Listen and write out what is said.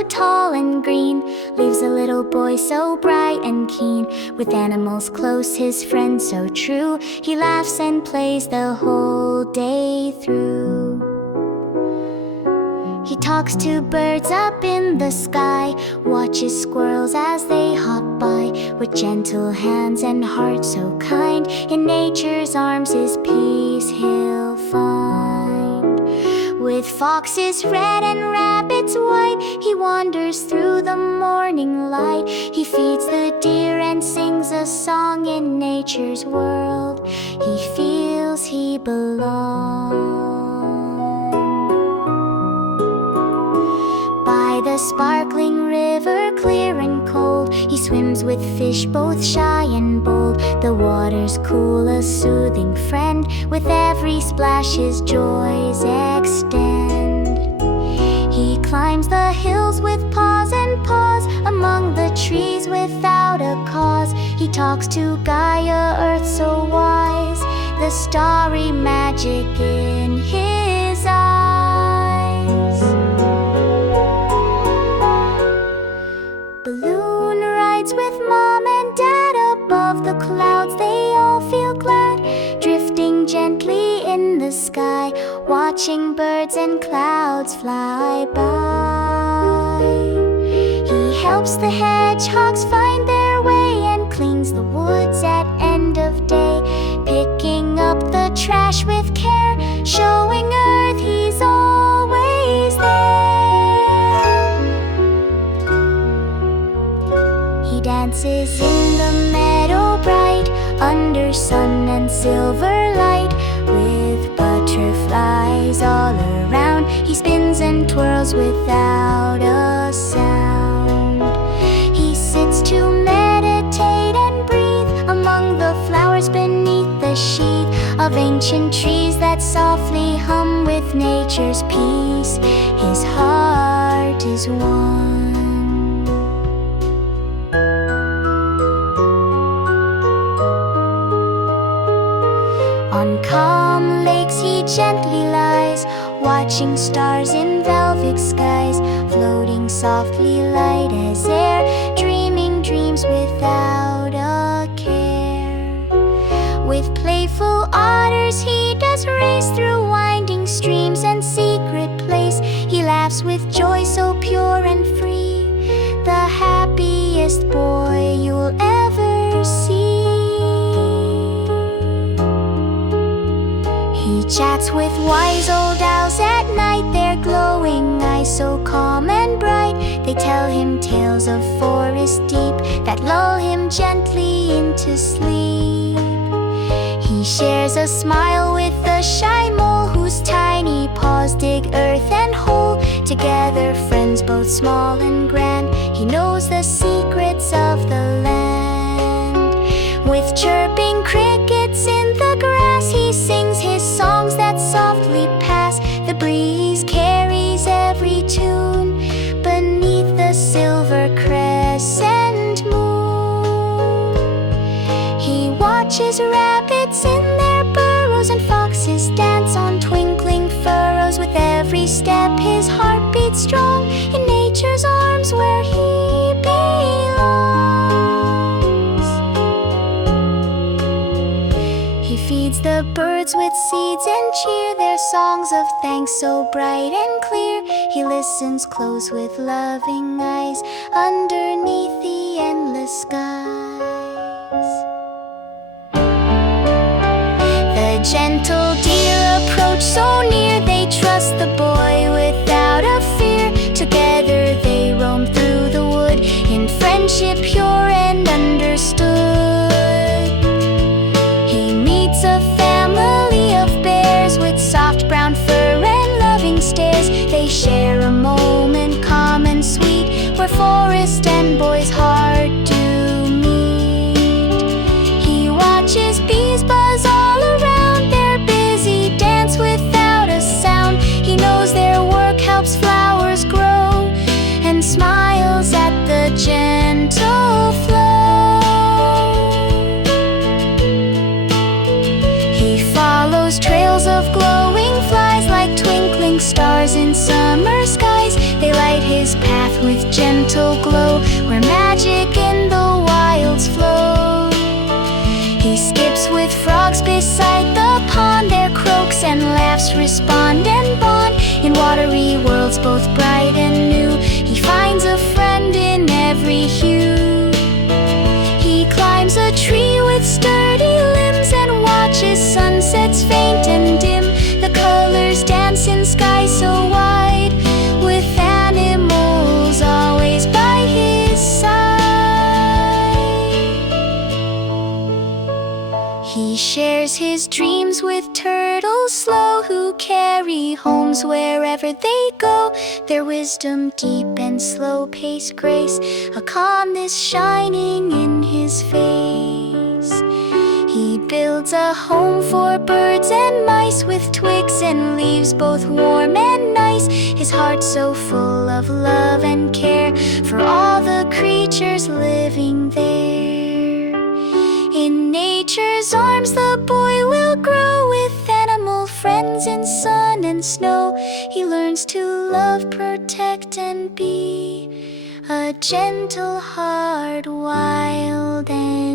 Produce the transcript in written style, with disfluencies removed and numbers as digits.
so tall and green, lives a little boy so bright and keen. With animals close, his friend so true, he laughs and plays the whole day through. He talks to birds up in the sky, watches squirrels as they hop by. With gentle hands and heart so kind, in nature's arms his peace he'll find. With foxes red and rabbits white, he wanders through the morning light. He feeds the deer and sings a song in nature's world. He feels he belongs. By the sparkling river, clear and cold, he swims with fish both shy and bold. The water's cool, a soothing friend, with every splash his joys extend. He climbs the hills with paws and paws, among the trees without a cause. He talks to Gaia, earth so wise, the starry magic in his eyes. Balloon rides with mom and dad above the clouds, they all feel glad, drifting gently in the sky, watching birds and clouds fly by. He helps the hedgehogs find their way and cleans the woods at end of day, picking up the trash with care, showing earth he's always there. He dances in the meadow bright, under sun and silver light. With butterflies all around, he spins and twirls without a sound. He sits to meditate and breathe among the flowers beneath the sheath of ancient trees that softly hum with nature's peace. His heart is one. On calm lakes he gently lies, watching stars in velvet skies, floating softly light as air, dreaming dreams without a care. With playful otters he does race through winding streams and secret place. He laughs with joy so pure and free, the happiest boy you'll ever see. He chats with wise old owls at night, their glowing eyes so calm and bright. They tell him tales of forest deep that lull him gently into sleep. He shares a smile with the shy mole, whose tiny paws dig earth and hole. Together friends both small and grand, he knows the secrets of the land. With chirping crickets in the grass, he sings his songs that softly pass. The breeze carries every tune beneath the silver crescent moon. He watches rabbits in their burrows and foxes dance on twinkling furrows. With every step his heart beats strong in nature's arms where he belongs. He feeds the birds with seeds and cheer, their songs of thanks so bright and clear. He listens close with loving eyes underneath the endless skies. The gentle deer approach so near, they trust the boy without a fear. Together they roam through the wood in friendship pure and understood. He meets a family of bears with soft brown fur and loving stares. They share a moment calm and sweet, where forest and boy's heart do meet. He watches bees buzz all around, their busy dance without a sound. He knows their work helps flowers grow and smiles at the gentle flow. He follows trails of glowing flies like twinkling stars in summer skies. They light his path with gentle glow, where magic in the wilds flow. He skips with frogs beside the pond, their croaks and laughs respond and bond. In watery worlds both bright and new, he finds a friend in every hue. He climbs a tree with sturdy limbs and watches sunsets faint and dim. The colors dance in sky so wide, with animals always by his side. He shares his dreams with turtles slow, who carry homes wherever they go. Their wisdom deep and slow-paced grace, a calmness shining in his face. He builds a home for birds and mice, with twigs and leaves both warm and nice. His heart so full of love and care for all the creatures living there. In nature's arms the boy will grow, with animal friends in sun and snow. He learns to love, protect, and be a gentle heart, wild and